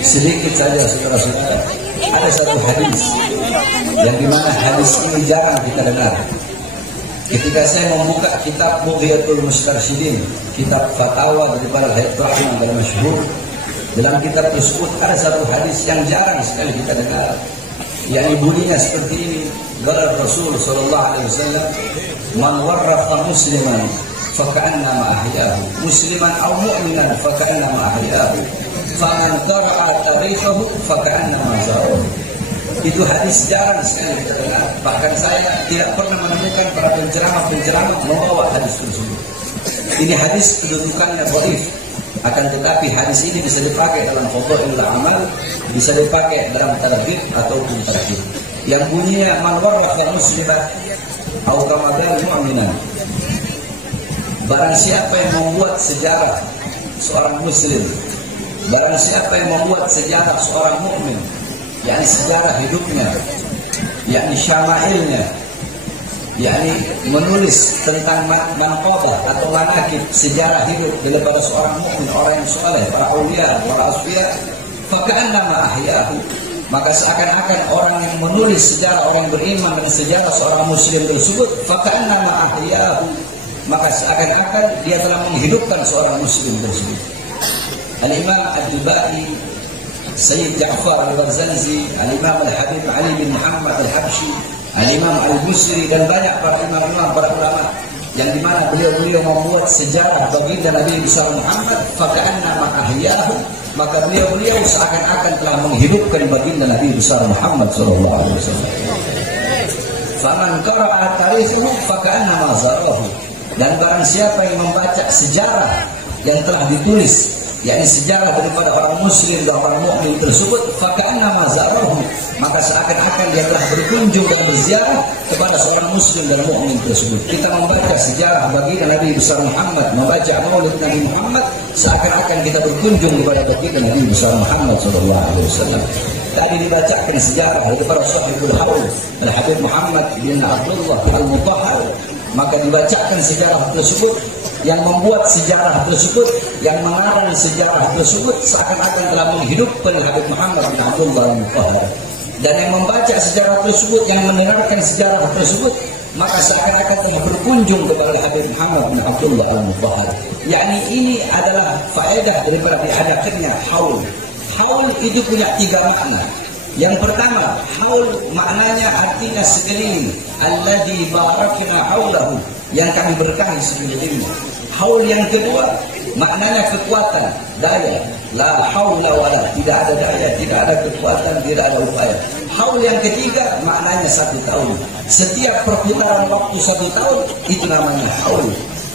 Sedikit saja saudara-saudara, ada satu hadis yang dimana hadis ini jarang kita dengar. Ketika saya membuka kitab Mughyatul Mustarsyidin, kitab fatwa daripada Hayatul Rahman dan masyhur, dalam kitab tersebut ada satu hadis yang jarang sekali kita dengar, yang bunyinya seperti ini. Qala Rasul sallallahu alaihi wasallam, "Man warrafa musliman faka'annama ahyahu, musliman aw mu'minan faka'annama ahyahu, faman qara'a tarikhahu faka'annama zarahu." Itu hadis jarang sekali kita dengar. Bahkan saya tidak pernah menemukan para penceramah membawa hadis tersebut. Ini hadis kedudukannya dhaif. Akan tetapi hadis ini bisa dipakai dalam fadhailul amal, bisa dipakai dalam targhib ataupun tarhib. Yang bunyinya man warrafa musliman atau kama qala mu'minan. Barang siapa yang membuat sejarah seorang muslim, barang siapa yang membuat sejarah seorang mukmin, yakni sejarah hidupnya, yakni syama'ilnya, yakni menulis tentang manqabah atau manaqib sejarah hidup daripada seorang mukmin, orang yang saleh, para aulia, para asfiya, faka'annama ahyahu, maka seakan-akan orang yang menulis sejarah orang yang beriman dan sejarah seorang muslim tersebut, faka'annama ahyahu, maka seakan-akan dia telah menghidupkan seorang muslim tersebut. Al-Imam Ad-Dubai, Sayyid Ja'far Al-Barzanzi, Al-Imam Al-Habib Ali bin Muhammad Al-Habsyi, Al-Imam Al-Busri, dan banyak para imam-imam, para ulama yang dimana beliau-beliau membuat sejarah baginda Nabi besar Muhammad, faka'annama ahyahu, maka beliau-beliau seakan-akan telah menghidupkan baginda Nabi besar Muhammad sallallahu alaihi wasallam. Faman qara'a tarikhahu faka'annama zarahu, dan barang siapa yang membaca sejarah yang telah ditulis, yakni sejarah daripada orang muslim dan orang mukmin tersebut, faka'annama zarahu, maka seakan-akan dia telah berkunjung dan berziarah kepada seorang muslim dan mukmin tersebut. Kita membaca sejarah baginda Nabi besar Muhammad, membaca maulid Nabi Muhammad, seakan-akan kita berkunjung kepada baginda Nabi besar Muhammad sallallahu alaihi wasallam. Tadi dibacakan sejarah daripada Sahibul Haul Al-Habib Muhammad bin Abdullah Al-Mutahhar, maka dibacakan sejarah tersebut. Yang membuat sejarah tersebut, yang mengarang sejarah tersebut, seakan-akan telah menghidupkan Habib Muhammad bin Abdullah Al-Mutahhar. Dan yang membaca sejarah tersebut, yang mendengarkan sejarah tersebut, maka seakan-akan telah berkunjung kepada Habib Muhammad bin Abdullah Al-Mutahhar. Yakni ini adalah faedah daripada diadakannya haul. Haul itu punya 3 makna. Yang pertama, haul maknanya artinya sekeliling, alladzi barakna haulahu, yang kami berkahi sekelilingnya. Haul yang kedua maknanya kekuatan, daya, la haula wala, tidak ada daya, tidak ada kekuatan, tidak ada upaya. Haul yang ketiga maknanya 1 tahun. Setiap perputaran waktu 1 tahun itu namanya haul.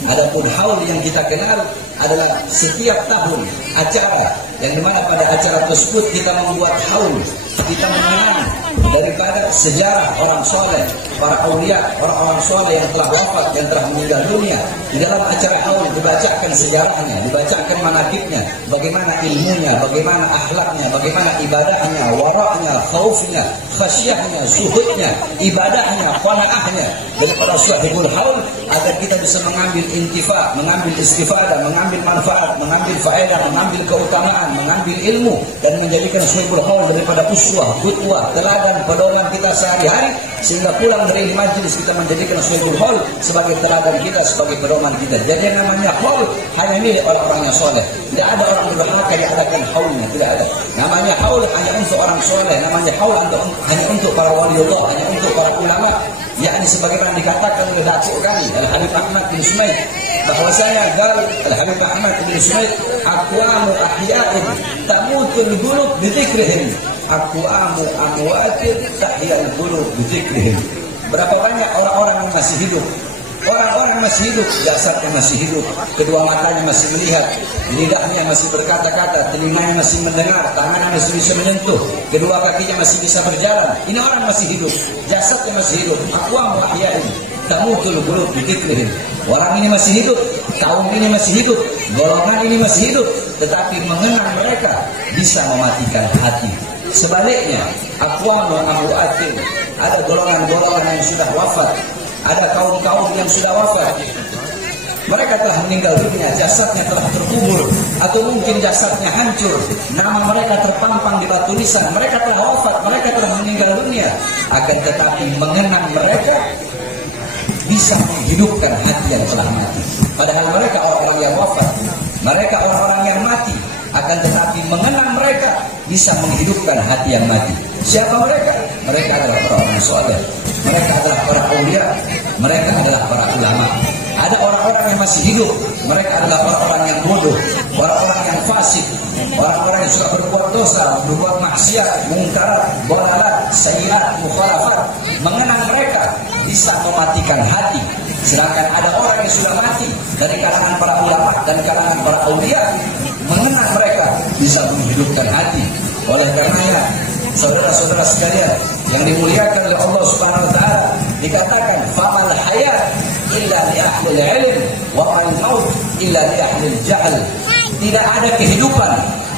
Adapun haul yang kita kenal adalah setiap tahun acara, yang dimana pada acara tersebut kita membuat haul, kita mengenang daripada sejarah orang soleh, para aulia, orang-orang soleh yang telah wafat, yang telah meninggal dunia. Di dalam acara haul dibacakan sejarahnya, dibacakan manaqibnya, bagaimana ilmunya, bagaimana akhlaknya, bagaimana ibadahnya, waraknya, khaufnya, khasyahnya, zuhudnya, ibadahnya, qanaahnya daripada sahibul haul, agar kita bisa mengambil intifa, mengambil istifadah, mengambil manfaat, mengambil faedah, mengambil keutamaan, mengambil ilmu, dan menjadikan sahibul haul daripada uswah, qudwah, teladan, pedoman kita sehari-hari, sehingga pulang dari majlis kita menjadikan sahibul haul sebagai teladan kita, sebagai pedoman kita. Jadi yang namanya haul hanya milik orang-orang yang soleh. Tidak ada orang durhaka yang adakan haulnya, tidak ada. Namanya haul hanya untuk orang soleh, namanya haul hanya untuk para waliullah, hanya untuk para ulama. Yakni sebagaimana dikatakan oleh datuk kami Al-Habib Ahmad bin Sumaid, bahwasanya Al-Habib Ahmad bin Sumaid, aqwamu ahya'in tamutul qulub bi dzikrihim, aqwamu amwatin tahyal qulub bi dzikrihim. Berapa banyak orang-orang yang masih hidup, orang-orang masih hidup, jasadnya masih hidup, kedua matanya masih melihat, lidahnya masih berkata-kata, telinganya masih mendengar, tangannya masih bisa menyentuh, kedua kakinya masih bisa berjalan. Ini orang masih hidup, jasadnya masih hidup. Aqwamu ahya'in tamutul qulub bi dzikrihim. Orang ini masih hidup, kaum ini masih hidup, golongan ini masih hidup, tetapi mengenang mereka bisa mematikan hati. Sebaliknya, aqwamu amwatin, ada golongan-golongan yang sudah wafat, ada kaum-kaum yang sudah wafat, Mereka telah meninggal dunia, jasadnya telah terkubur, atau mungkin jasadnya hancur, nama mereka terpampang di batu nisan, mereka telah wafat, mereka telah meninggal dunia. Akan tetapi mengenang mereka bisa menghidupkan hati yang telah mati. Padahal mereka orang-orang yang wafat, mereka orang-orang yang mati. Akan tetapi mengenang mereka bisa menghidupkan hati yang mati. Siapa mereka? Mereka adalah orang-orang soleh, mereka adalah para aulia, mereka adalah para ulama. Ada orang-orang yang masih hidup, mereka adalah orang-orang yang bodoh, orang-orang yang fasik, orang-orang yang suka berbuat dosa, berbuat maksiat, mungkarat, dhalalat, sayyiat, mukhalafat. Mengenang mereka bisa mematikan hati. Sedangkan ada orang yang sudah mati dari kalangan para ulama dan kalangan para aulia, mengenang mereka bisa menghidupkan hati. Oleh karenanya, saudara-saudara sekalian yang dimuliakan oleh Allah Subhanahu wa taala, dikatakan famal hayat illa li ahli ilm wa al maut illa li ahli jahl. Tidak ada kehidupan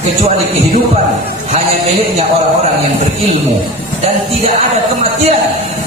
kecuali kehidupan hanya miliknya orang-orang yang berilmu, dan tidak ada kematian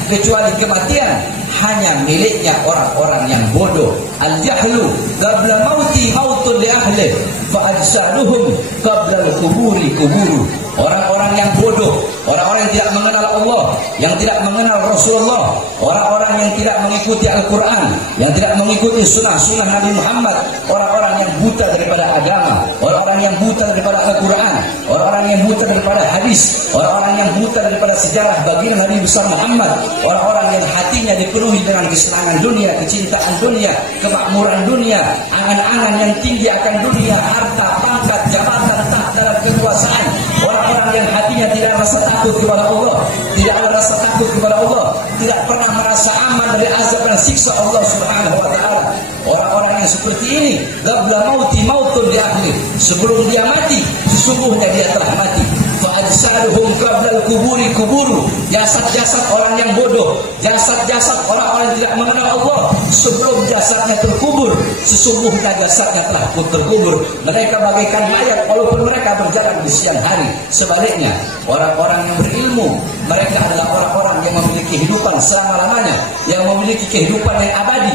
kecuali kematian hanya miliknya orang-orang yang bodoh. Al-jahlu qabla mauti mautun li ahli fa ajsaluhum qabla al-quburi kuburu. Orang-orang yang bodoh, orang-orang yang tidak mengenal Allah, yang tidak mengenal Rasulullah, orang-orang yang tidak mengikuti Al-Quran, yang tidak mengikuti sunnah-sunnah Nabi Muhammad, orang-orang yang buta daripada agama, orang-orang yang buta daripada Al-Quran, orang-orang yang buta daripada hadis, orang-orang yang buta daripada sejarah baginda Nabi besar Muhammad, orang-orang yang hatinya dipenuhi dengan kesenangan dunia, kecintaan dunia, kemakmuran dunia, angan-angan yang tinggi akan dunia, harta, pangkat, jabatan, tahta dan kekuasaan. Orang-orang yang hatinya tidak rasa takut kepada Allah, tidak ada rasa takut kepada Allah, tidak pernah merasa aman dari azab dan siksa Allah Subhanahu wa taala. Orang-orang yang seperti ini, qabla mauti mautun li ahli, sebelum dia mati sesungguhnya dia telah mati. Fa ajsaluhum qabla al-quburi kuburu. Jasad-jasad orang yang bodoh, jasad-jasad orang-orang yang tidak mengenal Allah, sebelum jasadnya terkubur sesungguhnya jasadnya telah pun terkubur. Mereka bagaikan mayat walaupun mereka berjalan di siang hari. Sebaliknya, orang-orang yang berilmu, mereka adalah orang-orang yang memiliki kehidupan selama-lamanya, yang memiliki kehidupan yang abadi.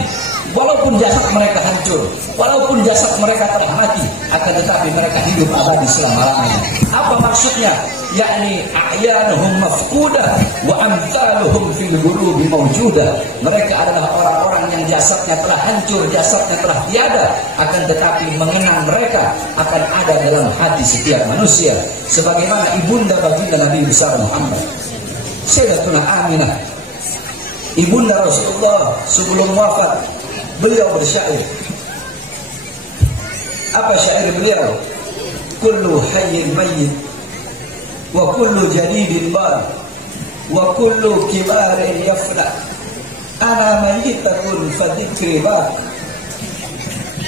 Walaupun jasad mereka hancur, walaupun jasad mereka telah mati, akan tetapi mereka hidup abadi selama-lamanya. Apa maksudnya? Yakni a'yanuhum mafqudah wa amthaluhum fil qulubi mawjudah. Mereka adalah orang-orang yang jasadnya telah hancur, jasadnya telah tiada, akan tetapi mengenang mereka akan ada dalam hati setiap manusia. Sebagaimana ibunda baginda Nabi besar Muhammad, Sayyidatuna Aminah, ibunda Rasulullah, sebelum wafat beliau bersyair. Apa syair beliau? Kullu hayyin mayyit wa kullu jadidin bal wa kullu kibarin yafna ana mayyitatun fa dzikri ba.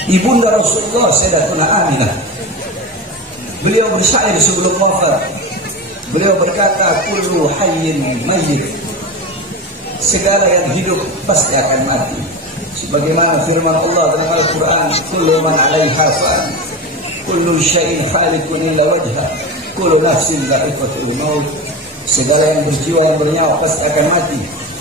Ibunda Rasulullah Sayyidatuna Aminah, beliau bersyair sebelum wafat. Beliau berkata, kullu hayyin mayyit, segala yang hidup pasti akan mati. Sebagaimana firman Allah dalam Al-Quran, kullu man 'alaiha fan, kullu syai'in halikun illa wajha, kullu nafsin dha'iqatul maut. Segala yang berjiwa, yang bernyawa pasti akan mati.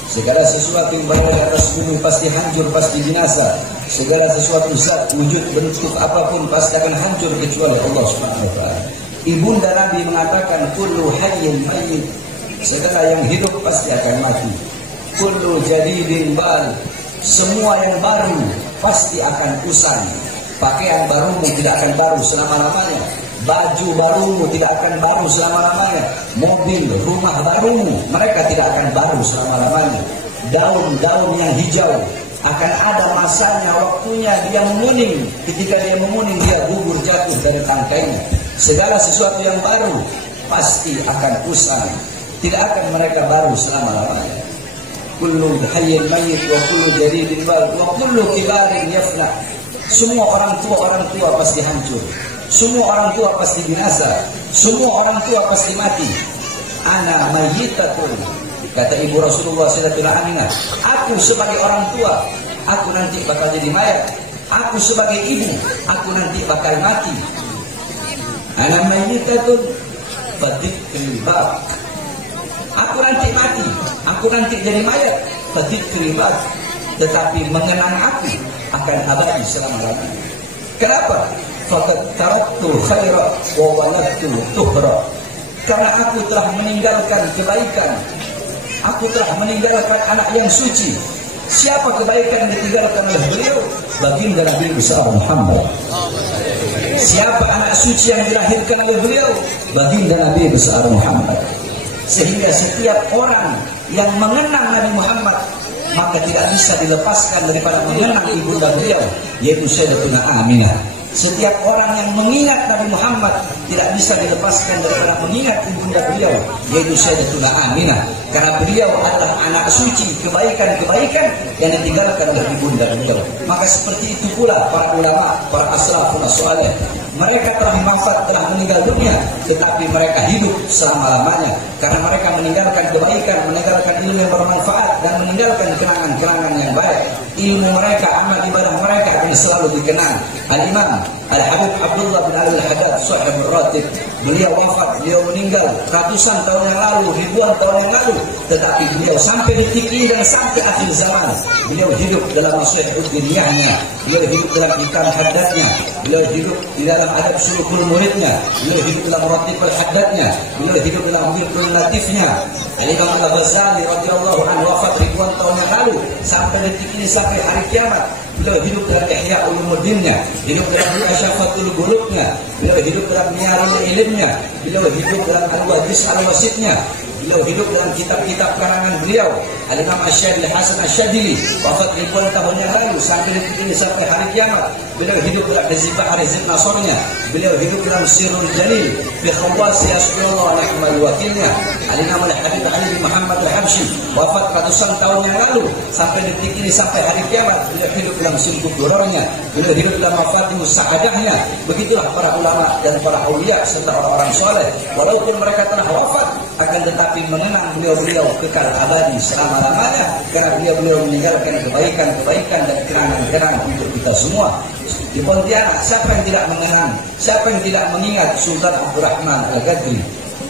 Segala sesuatu yang berada di atas bumi pasti hancur, pasti binasa. Segala sesuatu zat, wujud, bentuk apapun pasti akan hancur kecuali Allah Subhanahu wa taala. Ibunda Nabi mengatakan, kullu hayyin mayyit, segala yang hidup pasti akan mati. Kullu jadidin bal, semua yang baru pasti akan usang. Pakaian barumu tidak akan baru selama-lamanya. Baju barumu tidak akan baru selama-lamanya. Mobil, rumah barumu, mereka tidak akan baru selama-lamanya. Daun-daun yang hijau akan ada masanya, waktunya dia menguning. Ketika dia menguning, dia gugur jatuh dari tangkainya. Segala sesuatu yang baru pasti akan usang. Tidak akan mereka baru selama-lamanya. Kullu hayyin mayyit wa kullu jadidin bal wa kullu kibarin yafna. Semua orang tua pasti hancur. Semua orang tua pasti binasa. Semua orang tua pasti mati. Ana mayyitatun, kata ibu Rasulullah Sayyidatuna Aminah, aku sebagai orang tua, aku nanti bakal jadi mayat. Aku sebagai ibu, aku nanti bakal mati. Ana mayyitatun fadzikri bak. Aku nanti mati, aku nanti jadi mayat. Fadzikri bak, tetapi mengenang aku akan abadi selama-lamanya. Kenapa? Faqad taraktu khaira wa waladtu tuhra. Karena aku telah meninggalkan kebaikan, aku telah meninggalkan anak yang suci. Siapa kebaikan yang ditinggalkan oleh beliau? Baginda Nabi besar Muhammad. Siapa anak suci yang dilahirkan oleh beliau? Baginda Nabi besar Muhammad. Sehingga setiap orang yang mengenang Nabi Muhammad, maka tidak bisa dilepaskan daripada mengenang ibunda beliau, yaitu Sayyidatuna Aminah. Setiap orang yang mengingat Nabi Muhammad tidak bisa dilepaskan daripada mengingat ibunda beliau, yaitu Sayyidatuna Aminah. Karena beliau adalah anak suci, kebaikan-kebaikan yang ditinggalkan oleh ibunda beliau. Maka seperti itu pula para ulama, para as-salafun as-salih. Mereka telah wafat, telah meninggal dunia, tetapi mereka hidup selama-lamanya. Karena mereka meninggalkan kebaikan, meninggalkan ilmu yang bermanfaat, dan meninggalkan kenangan-kenangan yang baik. Ilmu mereka, amal ibadah mereka akan selalu dikenang. Al-Imam Al-Habib Abdullah bin Ali Al-Haddad, Sahibul Ratib, beliau wafat, beliau meninggal ratusan tahun yang lalu, ribuan tahun yang lalu. Tetapi beliau sampai detik ini dan sampai akhir zaman, beliau hidup dalam nasihat diniyahnya, beliau hidup dalam hikam haddatnya, beliau hidup di dalam adab sulukul muridnya, beliau hidup dalam ratib al-haddatnya, beliau hidup dalam wirdul latifnya. Al-Imam Al-Ghazali radhiyallahu anhu wafat ribuan tahun yang lalu, sampai detik ini, sampai hari kiamat beliau hidup dalam Ihya Ulumuddinnya, hidup dalam Asyafatul Qulubnya, beliau hidup dalam Miyarul Ilmnya, beliau hidup dalam Al-Wadis Al-Wasitnya, beliau hidup dalam kitab-kitab karangan beliau. Al-Imam Asy-Syadili Hasan Asy-Syadili wafat ribuan tahun yang lalu, sampai detik ini, sampai hari kiamat beliau hidup dalam Hizib Hizib Nasornya, beliau hidup dalam Sirrul Jalil fi Khawasi Asbirullah wa ni'mal wakilnya. Al-Imam Al-Habib Ali bin Muhammad Al-Habsyi wafat ratusan tahun yang lalu, sampai detik ini, sampai hari kiamat beliau hidup dalam Silkul Durarnya, beliau hidup dalam Mafatimus Sa'adahnya. Begitulah para ulama dan para aulia serta orang-orang soleh, walaupun mereka telah wafat, akan tetapi mengenang beliau-beliau kekal abadi selama-lamanya, karena beliau-beliau meninggalkan kebaikan-kebaikan dan kenangan-kenangan untuk kita semua. Di Pontianak, siapa yang tidak mengenang, siapa yang tidak mengingat Sultan Abdurrahman Al-Ghadri?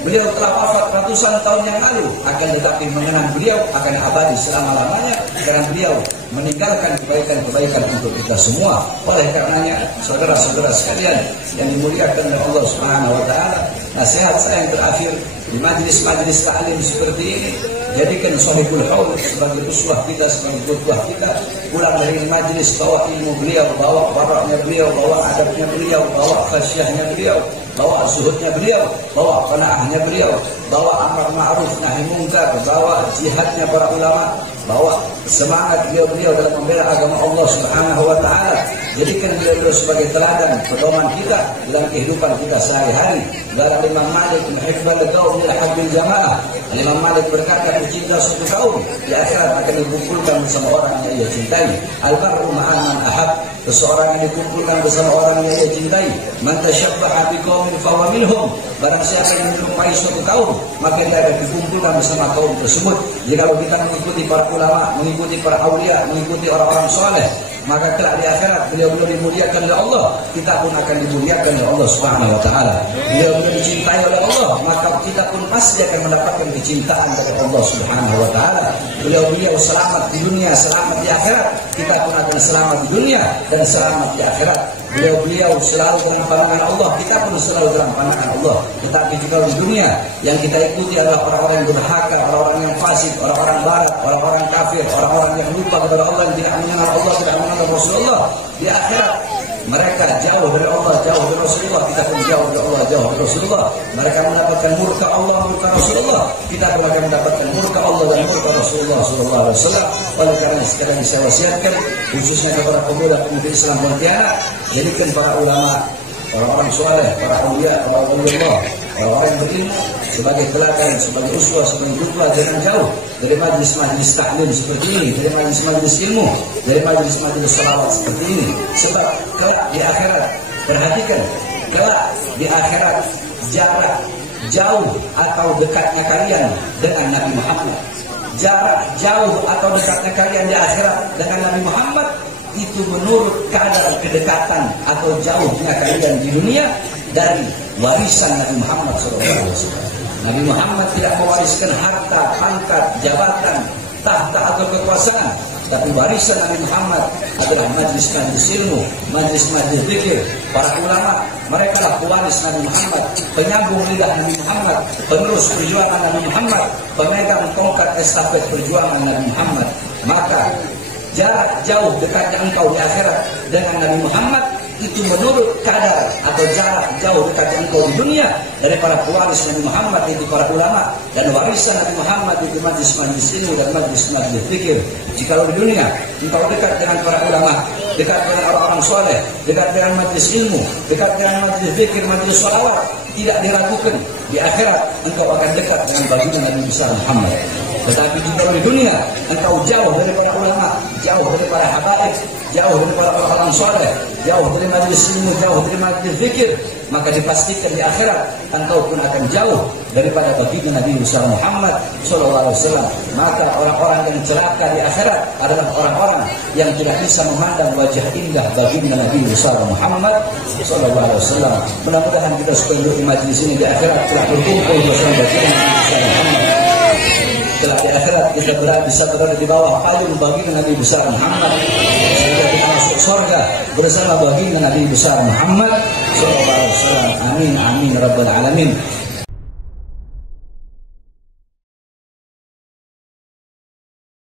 Beliau telah wafat ratusan tahun yang lalu, akan tetapi mengenang beliau akan abadi selama-lamanya, karena beliau meninggalkan kebaikan-kebaikan untuk kita semua. Oleh karenanya, saudara-saudara sekalian yang dimuliakan oleh Allah Subhanahu wa taala, nasihat saya yang terakhir di majlis-majlis ta'lim seperti ini, jadikan Shahibul Haul sebagai uswah kita, sebagai qudwah kita. Pulang dari majlis, bawa ilmu beliau, bawa waraknya beliau, bawa adabnya beliau, bawa khasyahnya beliau, bawa zuhudnya beliau, bawa qanaahnya beliau, bawa amar ma'ruf nahi munkar, bawa jihadnya para ulama, bawa semangat beliau dalam membela agama Allah Subhanahu wa taala. Jadikan beliau sebagai teladan pedoman kita dalam kehidupan kita sehari-hari. Qala Imam Malik muhibbal qaum ila habbil jamaah. Imam Malik berkata, pecinta suatu kaum di akhirat akan dikumpulkan bersama orang yang ia cintai. Al-barru ma'an man ahab. Seseorang yang dikumpulkan bersama orang yang ia cintai. Man tashabbaha biqaumin fahuwa minhum. Barang siapa yang menyerupai suatu kaum, maka dia akan dikumpulkan bersama kaum tersebut. Jika kita mengikuti para ulama, mengikuti para aulia, mengikuti orang-orang soleh, maka kelak di akhirat beliau-beliau dimuliakan oleh Allah, kita pun akan dimuliakan oleh Allah Subhanahu wa taala. Beliau-beliau dicintai oleh Allah, maka kita pun pasti akan mendapatkan kecintaan dari Allah Subhanahu wa taala. Beliau-beliau selamat di dunia, selamat di akhirat, kita pun akan selamat di dunia dan selamat di akhirat. Beliau-beliau selalu dalam pandangan Allah, kita pun selalu dalam pandangan Allah. Tetapi juga di dunia yang kita ikuti adalah orang-orang yang durhaka, orang-orang yang fasik, orang-orang barat, orang-orang kafir, orang-orang yang lupa kepada Allah, yang tidak mengenal Allah, tidak mengenal Rasulullah. Di akhirat mereka jauh dari Allah, jauh dari Rasulullah, kita pun jauh dari Allah, jauh dari Rasulullah. Mereka mendapatkan murka Allah, murka Rasulullah, kita pun akan mendapatkan murka Allah dan murka Rasulullah sallallahu alaihi wasallam. Oleh karena sekarang saya wasiatkan khususnya kepada pemuda-pemudi Islam Pontianak, jadikan para ulama, orang-orang soleh, para aulia, para Allah, orang-orang yang berilmu sebagai teladan, sebagai uswah, sebagai qudwah. Jangan jauh dari majlis-majlis taklim seperti ini, dari majlis-majlis ilmu, dari majlis-majlis salawat seperti ini. Sebab kelak di akhirat, perhatikan, kelak di akhirat jarak jauh atau dekatnya kalian dengan Nabi Muhammad, jarak jauh atau dekatnya kalian di akhirat dengan Nabi Muhammad, itu menurut kadar kedekatan atau jauhnya kalian di dunia dari warisan Nabi Muhammad SAW. Nabi Muhammad tidak mewariskan harta, pangkat, jabatan, tahta atau kekuasaan. tapi warisan Nabi Muhammad adalah majlis-majlis ilmu, majlis-majlis zikir. Para ulama, mereka lah pewaris Nabi Muhammad, penyambung lidah Nabi Muhammad, penerus perjuangan Nabi Muhammad, pemegang tongkat estafet perjuangan Nabi Muhammad. Maka jarak jauh dekatnya engkau di akhirat dengan Nabi Muhammad itu menurut kadar atau jarak jauh dekatnya engkau di dunia dari para pewaris Nabi Muhammad, itu para ulama, dan warisan Nabi Muhammad itu majlis-majlis ilmu dan majlis-majlis fikir. Jika di dunia engkau dekat dengan para ulama, dekat dengan orang-orang soleh, dekat dengan majlis ilmu, dekat dengan majlis fikir, majlis sholawat, tidak diragukan di akhirat engkau akan dekat dengan baginda Nabi besar Muhammad. Tetapi jika di dunia engkau jauh dari para ulama, jauh dari para habaib, jauh dari para orang-orang soleh, jauh dari majlis ilmu, jauh dari majlis zikir, maka dipastikan di akhirat engkau pun akan jauh daripada baginda Nabi besar Muhammad sallallahu alaihi wasallam. Maka orang-orang yang celaka di akhirat adalah orang-orang yang tidak bisa memandang wajah indah baginda Nabi besar Muhammad sallallahu alaihi wasallam. Mudah-mudahan kita sekalian di majlis ini di akhirat telah berkumpul bersama baginda Nabi besar Muhammad. Setelah di akhirat kita bisa berada di bawah payung baginda Nabi besar Muhammad, sehingga kita masuk surga bersama baginda Nabi besar Muhammad sallallahu alaihi wasallam. Amin amin rabbal alamin.